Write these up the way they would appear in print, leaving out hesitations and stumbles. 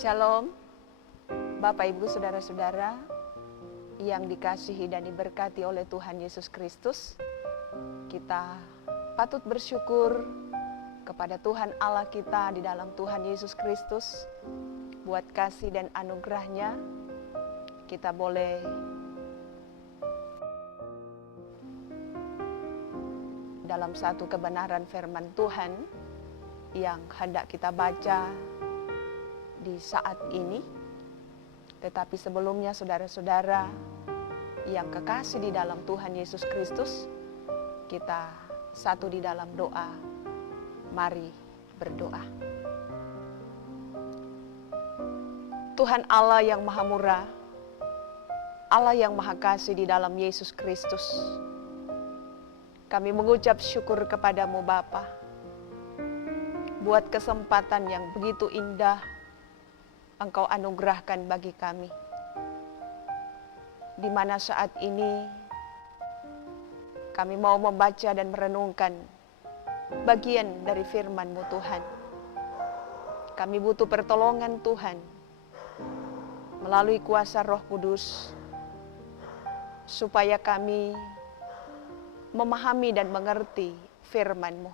Shalom, Bapak Ibu Saudara-saudara yang dikasihi dan diberkati oleh Tuhan Yesus Kristus. Kita patut bersyukur kepada Tuhan Allah kita di dalam Tuhan Yesus Kristus. Buat kasih dan anugerahnya, kita boleh dalam satu kebenaran firman Tuhan yang hendak kita baca di saat ini. Tetapi sebelumnya saudara-saudara yang kekasih di dalam Tuhan Yesus Kristus, kita satu di dalam doa. Mari berdoa. Tuhan Allah yang Maha Murah, Allah yang Maha Kasih di dalam Yesus Kristus, kami mengucap syukur kepadamu Bapa, buat kesempatan yang begitu indah Engkau anugerahkan bagi kami, di mana saat ini kami mau membaca dan merenungkan bagian dari firman-Mu Tuhan. Kami butuh pertolongan Tuhan melalui kuasa Roh Kudus, supaya kami memahami dan mengerti firman-Mu,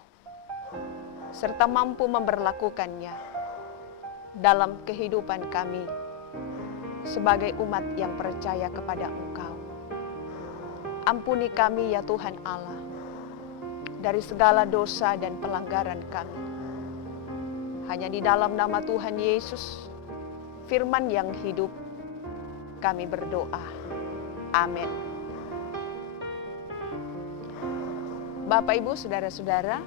serta mampu memberlakukannya dalam kehidupan kami sebagai umat yang percaya kepada Engkau. Ampuni kami ya Tuhan Allah dari segala dosa dan pelanggaran kami. Hanya di dalam nama Tuhan Yesus, firman yang hidup, kami berdoa. Amin. Bapak Ibu Saudara-saudara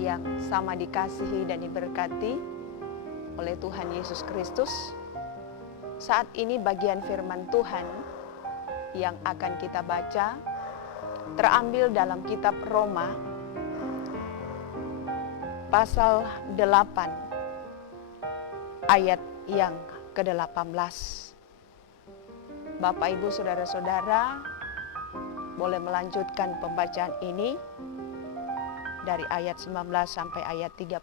yang sama dikasihi dan diberkati oleh Tuhan Yesus Kristus, saat ini bagian firman Tuhan yang akan kita baca terambil dalam kitab Roma pasal 8 ayat yang ke-18. Bapak Ibu Saudara-saudara boleh melanjutkan pembacaan ini dari ayat 19 sampai ayat 30.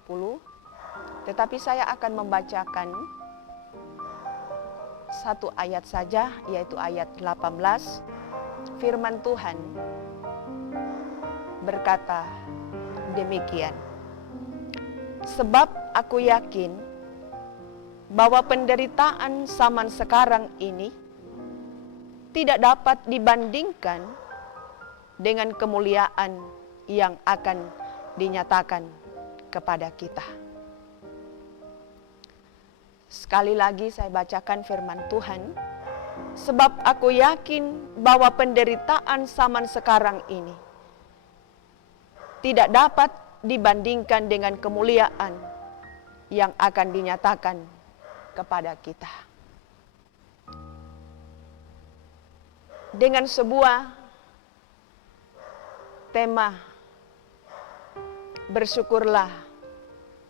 Tetapi saya akan membacakan satu ayat saja, yaitu ayat 18. Firman Tuhan berkata demikian. Sebab aku yakin bahwa penderitaan zaman sekarang ini tidak dapat dibandingkan dengan kemuliaan yang akan dinyatakan kepada kita. Sekali lagi saya bacakan firman Tuhan. Sebab aku yakin bahwa penderitaan zaman sekarang ini tidak dapat dibandingkan dengan kemuliaan yang akan dinyatakan kepada kita. Dengan sebuah tema, bersyukurlah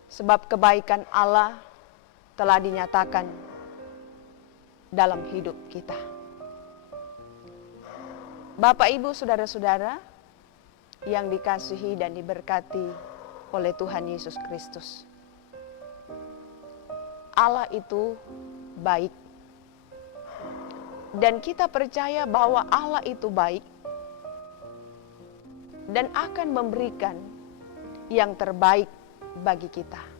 sebab kebaikan Allah telah dinyatakan dalam hidup kita. Bapak, Ibu, Saudara-saudara yang dikasihi dan diberkati oleh Tuhan Yesus Kristus. Allah itu baik. Dan kita percaya bahwa Allah itu baik dan akan memberikan yang terbaik bagi kita.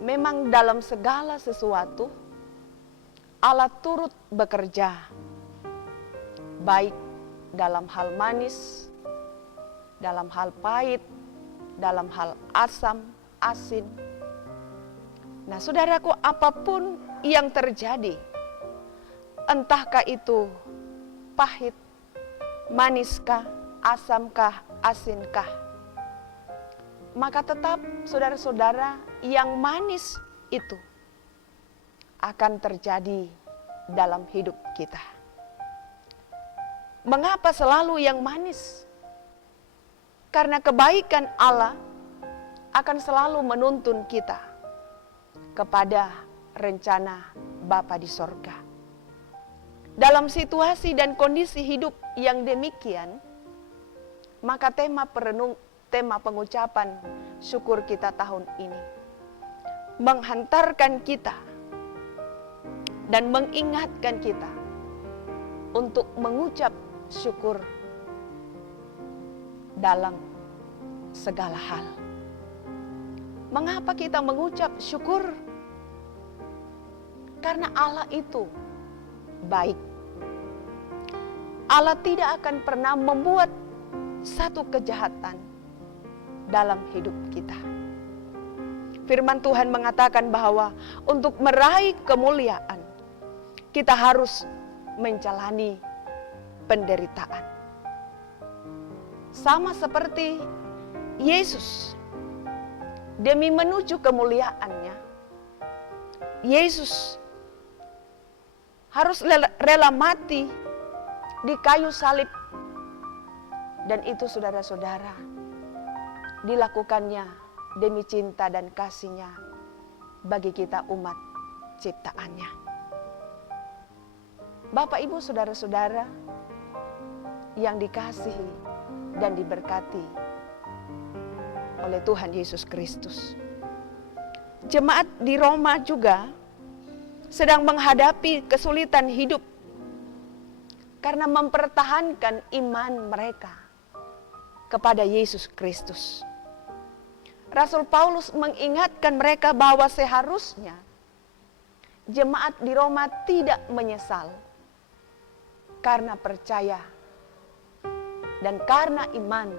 Memang dalam segala sesuatu Allah turut bekerja, baik dalam hal manis, dalam hal pahit, dalam hal asam, asin. Nah, saudaraku, apapun yang terjadi, entahkah itu pahit, maniskah, asamkah, asinkah, maka tetap saudara-saudara yang manis itu akan terjadi dalam hidup kita. Mengapa selalu yang manis? Karena kebaikan Allah akan selalu menuntun kita kepada rencana Bapa di sorga. Dalam situasi dan kondisi hidup yang demikian, maka tema pengucapan syukur kita tahun ini menghantarkan kita dan mengingatkan kita untuk mengucap syukur dalam segala hal. Mengapa kita mengucap syukur? Karena Allah itu baik. Allah tidak akan pernah membuat satu kejahatan dalam hidup kita. Firman Tuhan mengatakan bahwa untuk meraih kemuliaan, kita harus menjalani penderitaan. Sama seperti Yesus, demi menuju kemuliaannya, Yesus harus rela mati di kayu salib. Dan itu saudara-saudara, dilakukannya demi cinta dan kasih-Nya bagi kita umat ciptaannya. Bapak, Ibu, saudara-saudara yang dikasihi dan diberkati oleh Tuhan Yesus Kristus. Jemaat di Roma juga sedang menghadapi kesulitan hidup karena mempertahankan iman mereka kepada Yesus Kristus. Rasul Paulus mengingatkan mereka bahwa seharusnya jemaat di Roma tidak menyesal karena percaya dan karena iman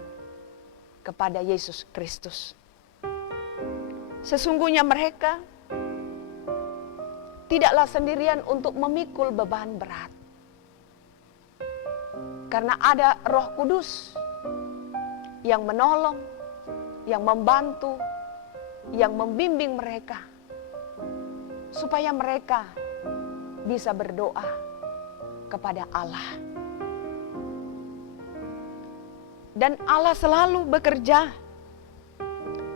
kepada Yesus Kristus. Sesungguhnya mereka tidaklah sendirian untuk memikul beban berat. Karena ada Roh Kudus yang menolong, yang membantu, yang membimbing mereka, supaya mereka bisa berdoa kepada Allah. Dan Allah selalu bekerja,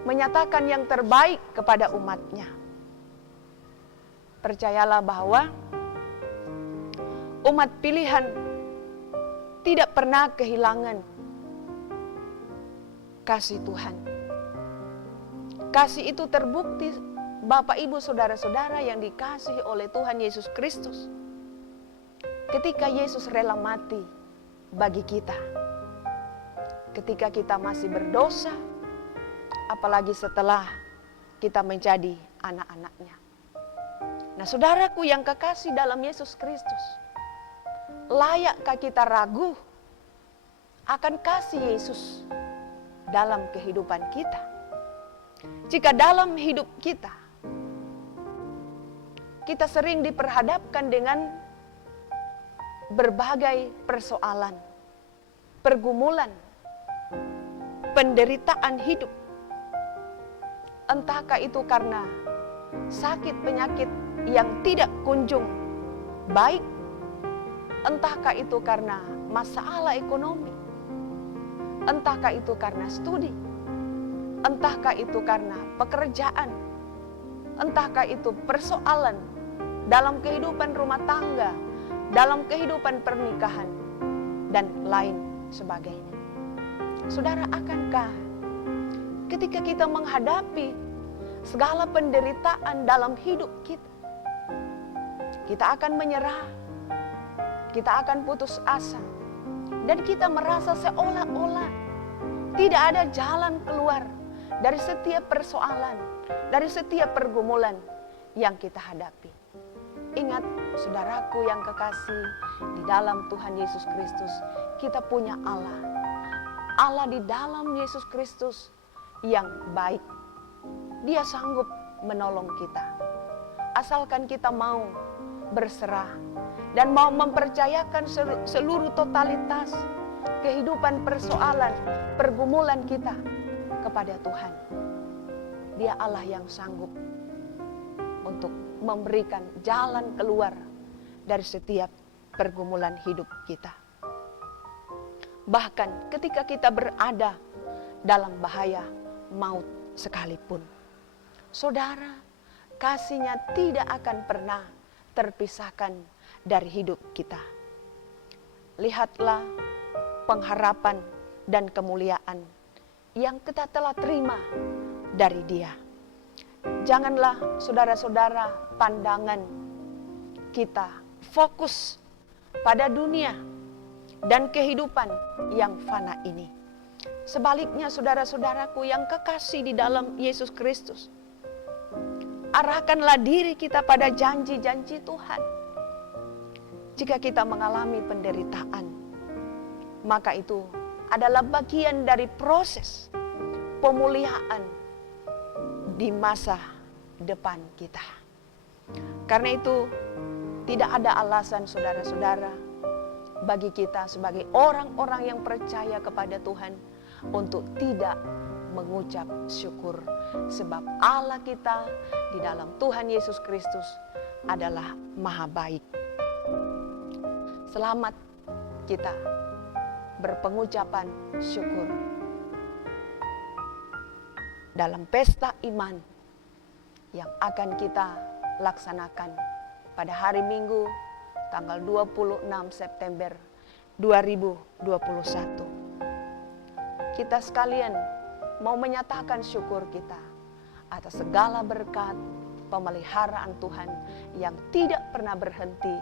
menyatakan yang terbaik kepada umatnya. Percayalah bahwa umat pilihan tidak pernah kehilangan kasih Tuhan. Kasih itu terbukti, Bapak, Ibu, saudara-saudara yang dikasihi oleh Tuhan Yesus Kristus, ketika Yesus rela mati bagi kita. Ketika kita masih berdosa, apalagi setelah kita menjadi anak-anaknya. Nah, saudaraku yang kekasih dalam Yesus Kristus, layakkah kita ragu akan kasih Yesus dalam kehidupan kita? Jika dalam hidup kita sering diperhadapkan dengan berbagai persoalan, pergumulan, penderitaan hidup, entahkah itu karena sakit penyakit yang tidak kunjung baik, entahkah itu karena masalah ekonomi, entahkah itu karena studi, entahkah itu karena pekerjaan, entahkah itu persoalan dalam kehidupan rumah tangga, dalam kehidupan pernikahan, dan lain sebagainya. Saudara, akankah ketika kita menghadapi segala penderitaan dalam hidup kita, kita akan menyerah, kita akan putus asa, dan kita merasa seolah-olah tidak ada jalan keluar dari setiap persoalan, dari setiap pergumulan yang kita hadapi. Ingat, saudaraku yang kekasih di dalam Tuhan Yesus Kristus, kita punya Allah. Allah di dalam Yesus Kristus yang baik. Dia sanggup menolong kita. Asalkan kita mau berserah dan mau mempercayakan seluruh totalitas kehidupan, persoalan, pergumulan kita kepada Tuhan. Dia Allah yang sanggup untuk memberikan jalan keluar dari setiap pergumulan hidup kita. Bahkan ketika kita berada dalam bahaya maut sekalipun, saudara, kasih-Nya tidak akan pernah terpisahkan dari hidup kita. Lihatlah pengharapan dan kemuliaan yang kita telah terima dari Dia. Janganlah saudara-saudara pandangan kita fokus pada dunia dan kehidupan yang fana ini. Sebaliknya saudara-saudaraku yang kekasih di dalam Yesus Kristus, arahkanlah diri kita pada janji-janji Tuhan. Jika kita mengalami penderitaan, maka itu adalah bagian dari proses pemulihan di masa depan kita. Karena itu, tidak ada alasan saudara-saudara bagi kita sebagai orang-orang yang percaya kepada Tuhan untuk tidak mengucap syukur. Sebab Allah kita di dalam Tuhan Yesus Kristus adalah maha baik. Selamat kita berpengucapan syukur dalam pesta iman yang akan kita laksanakan pada hari Minggu tanggal 26 September 2021. Kita sekalian mau menyatakan syukur kita atas segala berkat pemeliharaan Tuhan yang tidak pernah berhenti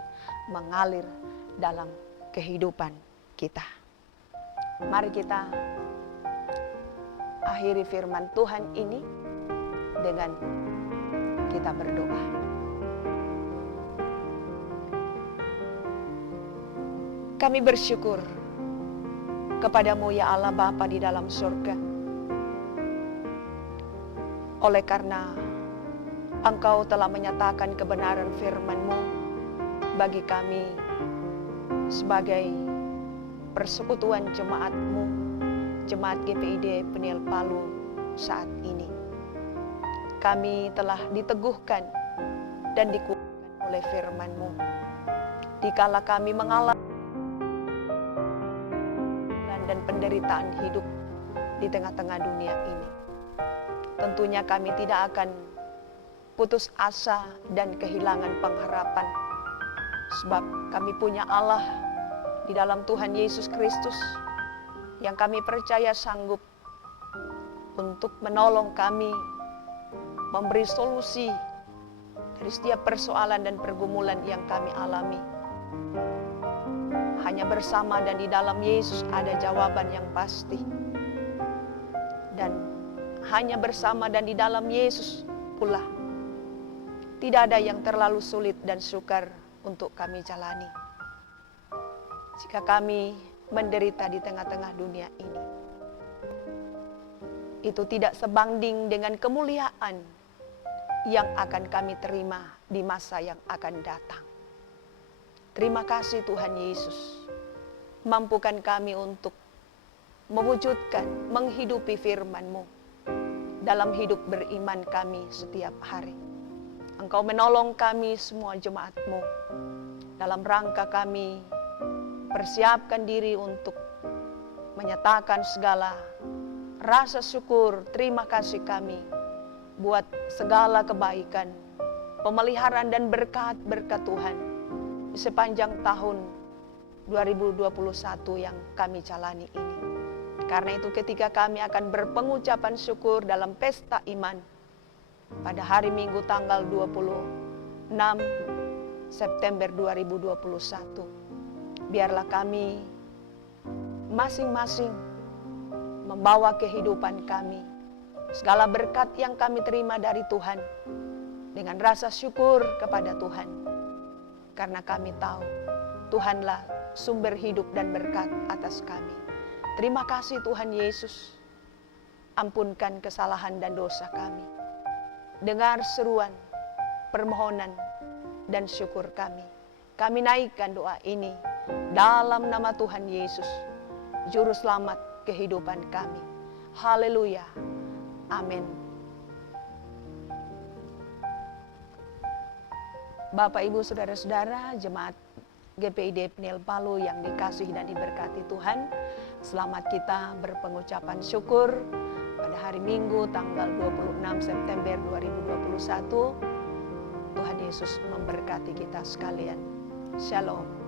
mengalir dalam kehidupan kita. Mari kita akhiri firman Tuhan ini dengan kita berdoa. Kami bersyukur kepadamu ya Allah Bapa di dalam surga. Oleh karena Engkau telah menyatakan kebenaran firman-Mu bagi kami sebagai persekutuan jemaat-Mu, Jemaat GPID Peniel Palu saat ini. Kami telah diteguhkan dan dikuatkan oleh firman-Mu. Dikala kami mengalami dan penderitaan hidup di tengah-tengah dunia ini, tentunya kami tidak akan putus asa dan kehilangan pengharapan. Sebab kami punya Allah di dalam Tuhan Yesus Kristus yang kami percaya sanggup untuk menolong kami, memberi solusi dari setiap persoalan dan pergumulan yang kami alami. Hanya bersama dan di dalam Yesus ada jawaban yang pasti. Dan hanya bersama dan di dalam Yesus pula tidak ada yang terlalu sulit dan sukar untuk kami jalani. Jika kami menderita di tengah-tengah dunia ini, itu tidak sebanding dengan kemuliaan yang akan kami terima di masa yang akan datang. Terima kasih Tuhan Yesus, mampukan kami untuk mewujudkan, menghidupi firman-Mu dalam hidup beriman kami setiap hari. Engkau menolong kami semua jemaat-Mu dalam rangka kami persiapkan diri untuk menyatakan segala rasa syukur, terima kasih kami buat segala kebaikan, pemeliharaan dan berkat-berkat Tuhan di sepanjang tahun 2021 yang kami jalani ini. Karena itu ketika kami akan berpengucapan syukur dalam pesta iman pada hari Minggu tanggal 26 September 2021, biarlah kami masing-masing membawa kehidupan kami, segala berkat yang kami terima dari Tuhan, dengan rasa syukur kepada Tuhan. Karena kami tahu Tuhanlah sumber hidup dan berkat atas kami. Terima kasih Tuhan Yesus, ampunkan kesalahan dan dosa kami. Dengar seruan, permohonan, dan syukur kami. Kami naikkan doa ini dalam nama Tuhan Yesus, Juru Selamat kehidupan kami. Haleluya. Amin. Bapak, Ibu, Saudara-saudara, Jemaat GPID Peniel Palu yang dikasihi dan diberkati Tuhan, selamat kita berpengucapan syukur pada hari Minggu tanggal 26 September 2021. Tuhan Yesus memberkati kita sekalian. Shalom.